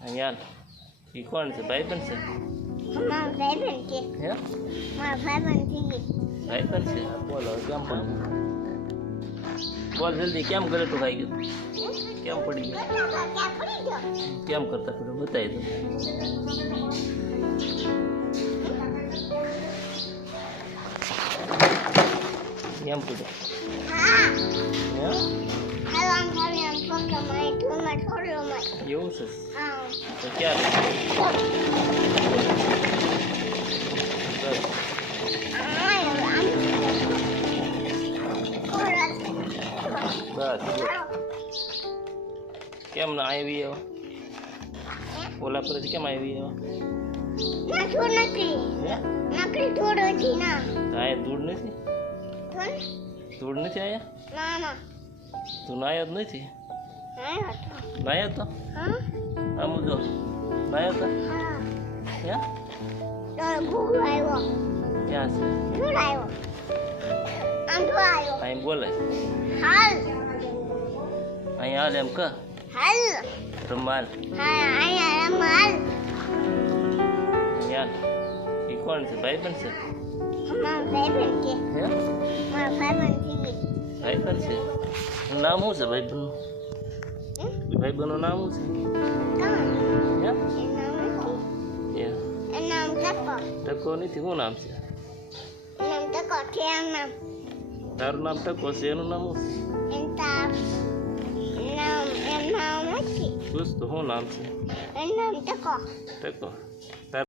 અહીંયા એ કોણ છે? મારો ભાઈબંધ છે મારો ભાઈબંધ છે બોલો કેમ પણ બોલ જલ્દી કેમ કરે તું ખાઈ ગયું? કેમ પડી ગયું? કેમ કરતા પેલું બતાવી દો કેમ કીધું એવું છે તો ક્યારે બસ કેમ ના આવી એવા ઓલા પર કેમ આવી એવા હે નકરી ધૂળ હતી ના આયા ધૂળ નથી ધૂળ નથી આયા ના ના તું નાયો જ નથી હા હતો. આમ જો. નાયો તો? હા. હે? તો ગુગુ આવ્યો. ક્યાં છે? શું આવ્યો. આમ તો આવ્યો. અહીં બોલે હાલ. અહીંયા હાલ એમ કહ. હાલ. રૂમાલ હા અહીંયા રમ યાર એ કોણ છે? ભાઈ પણ છે? મારો ભાઈબંધ છે ભાઈ છે. એનું છે? હમ? ભાઈબંધનું નામ શું છે ભાઈ એનું નામ નથી એ એનું નામ તકો ટકો નથી શું નામ છે એનું નામ તકો છે એનું નામ તારું નામ ટકો છે એનું નામ શું છે એનું તાર નામ એનું નામ નથી પૂછ તો શું નામ